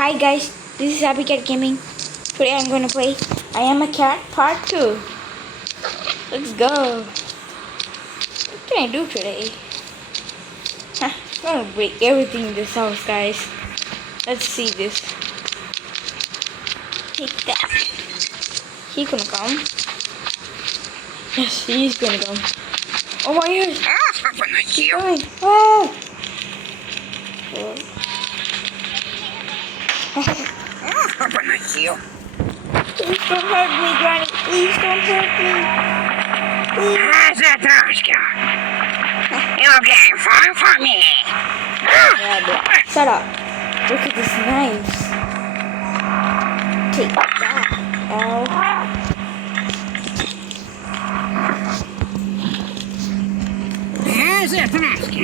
Hi guys, this is Happy Cat Gaming. Today I'm going to play I Am a Cat Part 2. Let's go. What can I do today? I'm going to break everything in this house, guys. Let's see this. Take that. He gonna come. Yes, he's gonna come. Oh my gosh. He's coming. Oh. Please don't hurt me, Granny. Please don't hurt me. Please. You're getting far from me. Shut up. Look at this knife. Take that. Ow.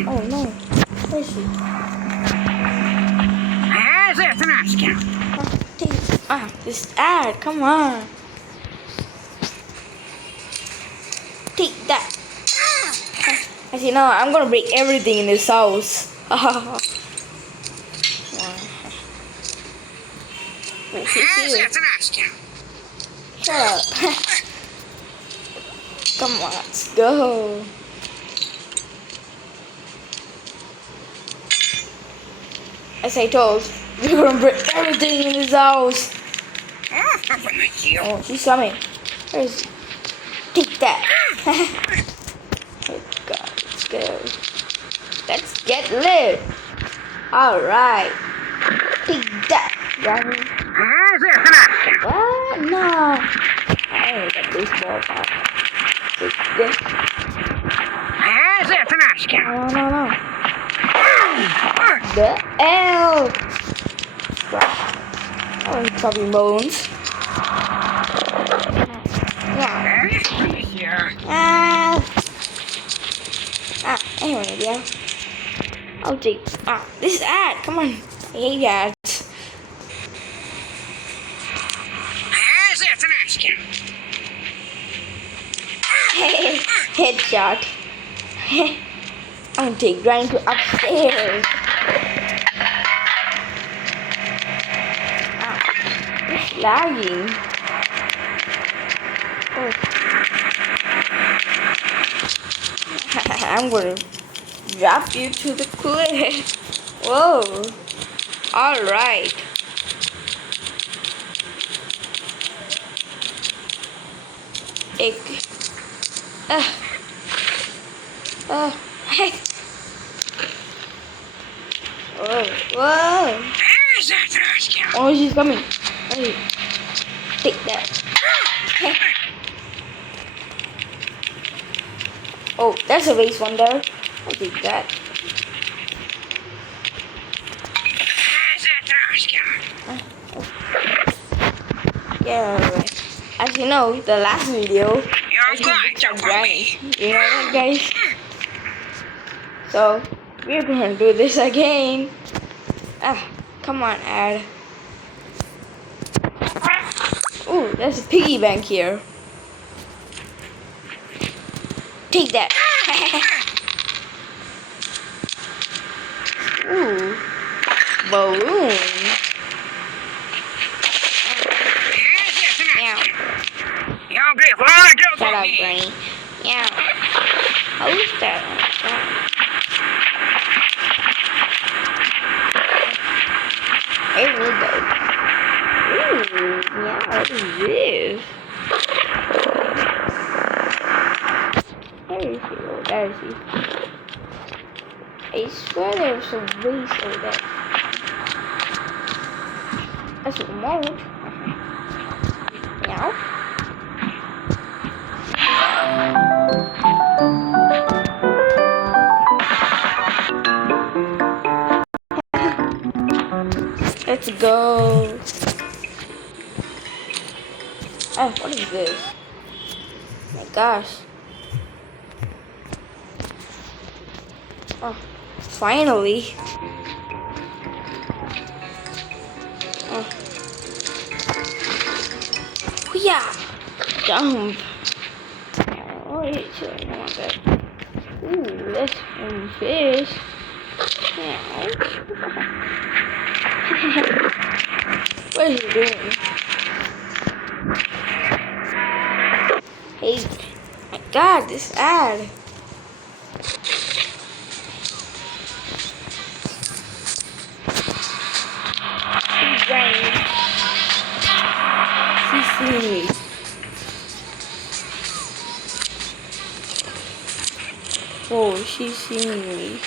Oh no. Where is she? Take this ad. Come on. Take that. As you know, I'm gonna break everything in this house. Wait, she's here. Shut up. Come on, let's go. As I told, we're gonna break everything in this house. Oh, she's coming. Where is she? Take that. Oh God, let's go. Let's get lit. Alright. Take that, Granny. What? No. I got baseball bat. Take this. No. The L. Oh, he's probably bones. Anyway, yeah. I'll take. This is ad. Come on. I hate ads. Headshot. I'm gonna take Granny to upstairs. It's lagging. Oh. I'm gonna drop you to the cliff. Whoa. Alright. Egg. Hey. Whoa. Oh, she's coming. Hey. Take that. Hey. Oh, that's a race one there. I'll take that. Yeah, alright. As you know, the last video, I just Granny. You know that, guys? So, we're gonna do this again. Come on, ad. Ooh, there's a piggy bank here. Take that. Ooh, balloon. Shut up, Granny. Yeah. How's that? I need those. Ooh, yeah, what is this? Where is he? Oh, there is he. I swear there's a race over there. That's a remote. Meow. Let's go. Oh, what is this? Oh my gosh. Oh, finally. Oh. Yeah. Jump. Oh, it's I don't want that. Ooh, that's one fish. Yeah. What is he doing? Hey, my God, this ad. He's running. She's seeing me. Oh, she's seeing me.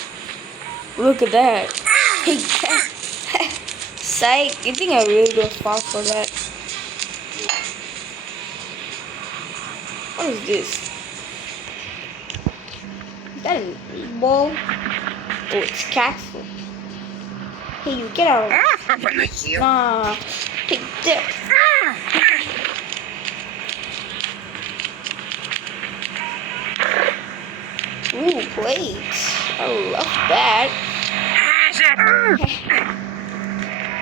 Look at that. Hey, psych. You think I really go fall for that? What is this? Is that a ball? Oh, it's cat food. Hey, you get out. I'm gonna heal. Nah, take that. Ooh, plates. I love that.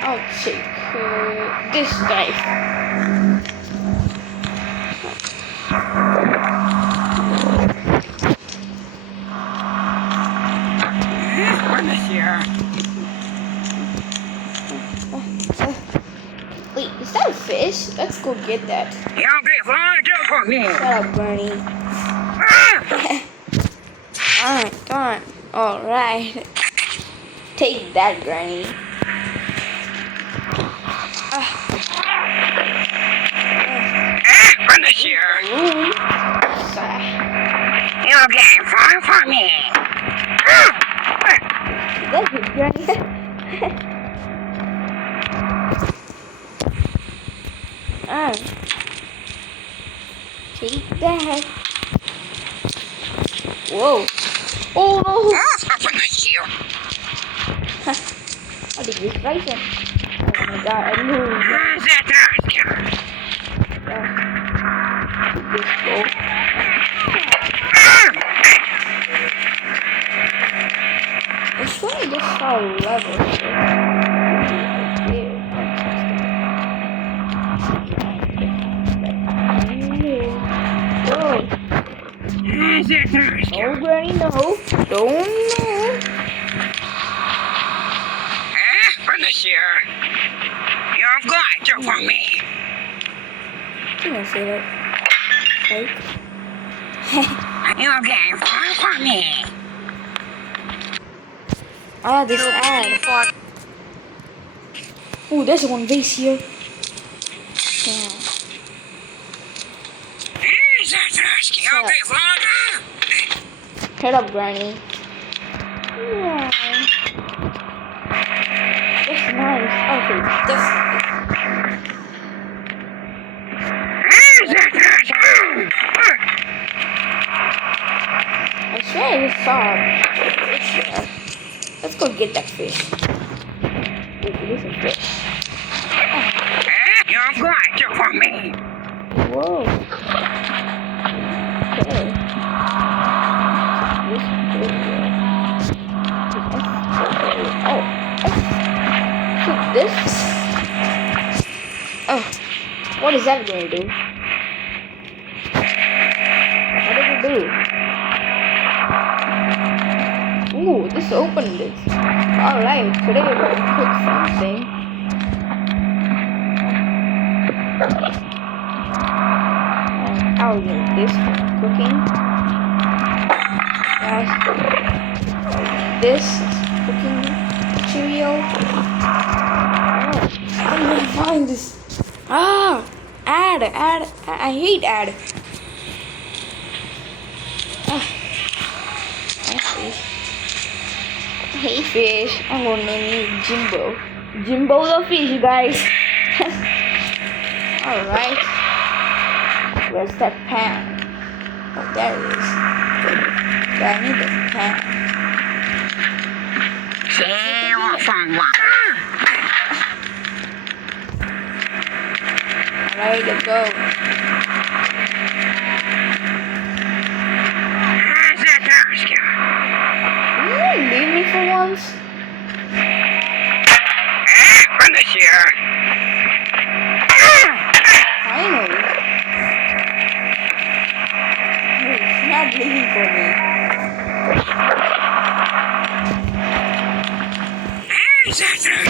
I'll take this knife. I'm here. Wait, is that a fish? Let's go get that. You'll be flying for me. Shut up, Bernie. Come on. Alright. Take that, Granny. I'm here. Ooh. You'll be flying for me. That's it, Granny. Take that. Whoa. Oh no. I'm here. I did this right then. Oh my God, I knew. This go. It's funny this how level. Whoa. Oh, Granny, no. Don't know. I'm here. You've got to for me. I'm gonna say that. Right? You'll be flying for me. Ah, this ad. Oh, there's one base here. Yeah. You'll be flying. Head up, Granny. Yeah. That's nice. Okay, that's I swear I just saw a fish there. Let's go get that fish. Ooh, there's a fish. You've got to for me. Whoa. Okay. This video. Oh. Shoot this. Oh. What is that going to do? What did it do? Ooh, this opened it. Alright, today we're going to cook something. I'll use this for cooking. This is cooking material. Oh, I'm gonna find this. Ah! Ad. I hate ad. Hey fish, I'm gonna name you Jimbo. Jimbo the fish, guys. Alright. Where's that pan? Oh, there it is. I need the pan. Ready to go. Leave me for once. Finally. He's not leaving for me.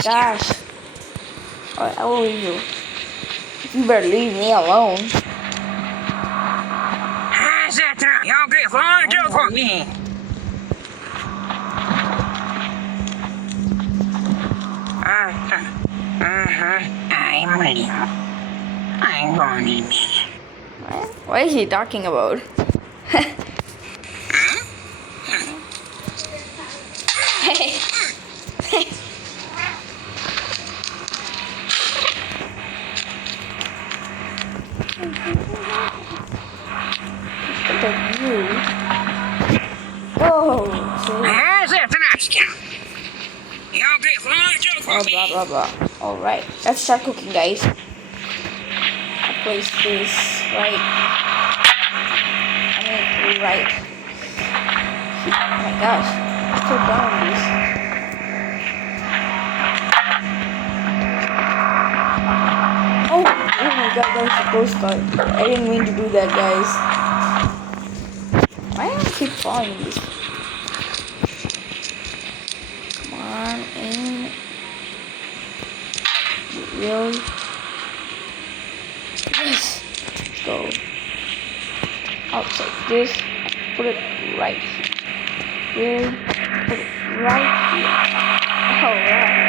Gosh. Alright, I will leave you. You better leave me alone. Zeta, jag är klar för mig. I'm ready. I'm going in. What is he talking about? Look at you. Oh, Zeta, Nashka. Jag är klar för oh, mig. blah blah blah. Alright, let's start cooking, guys. I place this right. Right. Oh my gosh, I'm so down with this. Oh my god, that was a postcard. I didn't mean to do that, guys. Why do I keep falling in this? Come on, aim. Really? Yes! Let's go. I'll take this, put it right here. Really? Put it right here. Alright.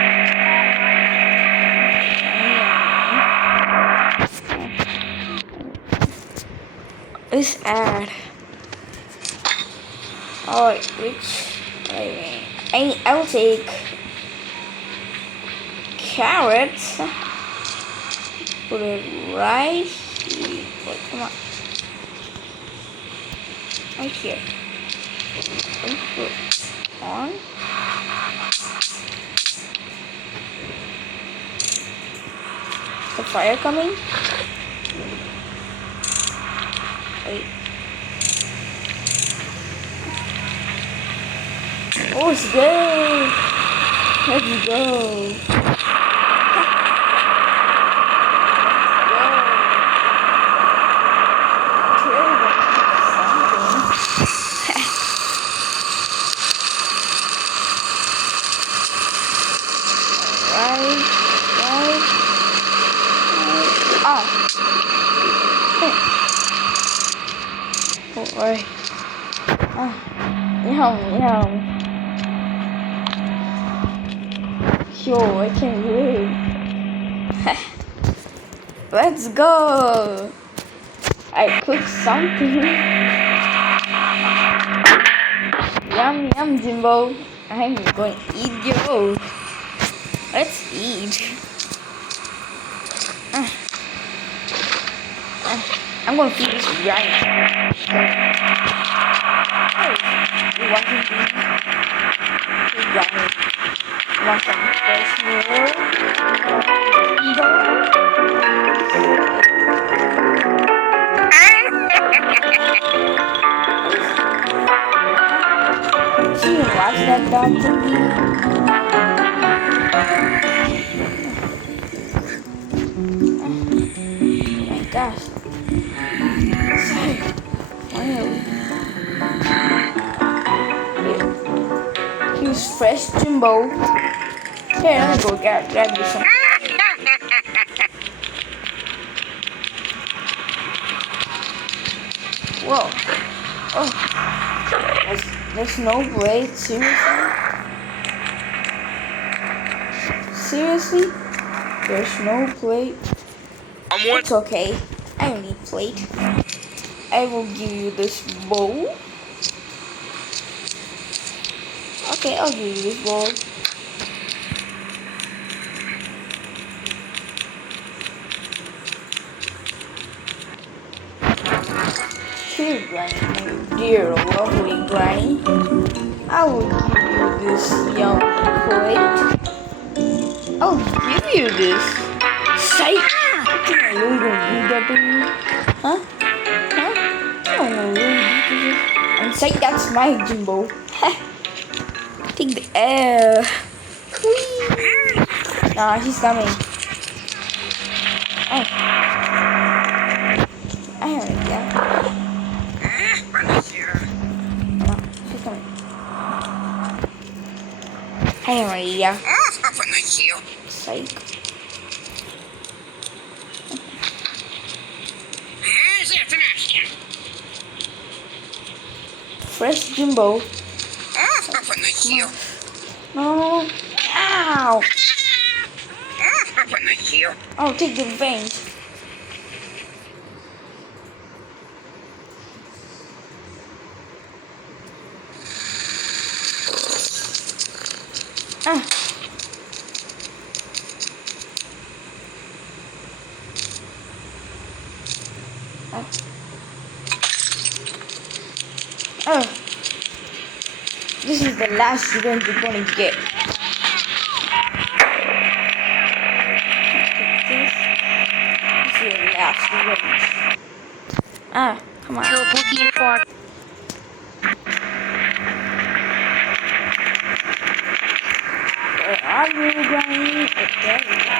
Let's add. Alright, which I'll take carrots. Put it right here. Wait, come on. Right here. And put on. The fire coming? Wait. Oh, let's go! Let's go! Alright. Yum. Yo, I can't wait. Let's go. I cooked something. Yum, Jimbo. I'm going to eat you. Let's eat. I'm going to feed this right. You want to feed? You want some fresh milk? She didn't watch that dog TV. Oh my gosh. Use fresh Jimbo. Here, let me go grab you some. Whoa. Oh. There's no blade. Seriously? There's no plate. It's okay. I don't need plate. I will give you this bowl. Okay, I'll give you this bowl. Here, Granny, my dear lovely Granny. I will give you this young plate. I'll give you this. Psych! Am I really gonna do that to you? Huh? I'm gonna really do this. And psych, that's my Jimbo. Take the air. Whee! Nah, he's coming. Oh. I have it, yeah. No, she's coming. I am ready, yeah. Psych. Fresh Jimbo. Up on the hill. No. Ow. Up on the hill. Oh, take the veins. Ah. Oh. This is the last revenge you're gonna get. This is your last revenge. Ah, come on. Kill Boogie for Where are you, Granny? Oh, there we go.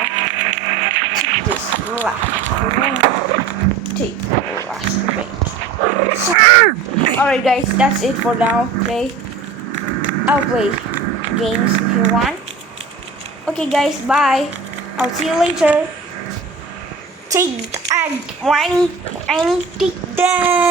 Take this last revenge. Take the last revenge. Alright guys, that's it for now, okay? I'll play games if you want. Okay guys, bye. I'll see you later. Take that, Granny. Take that.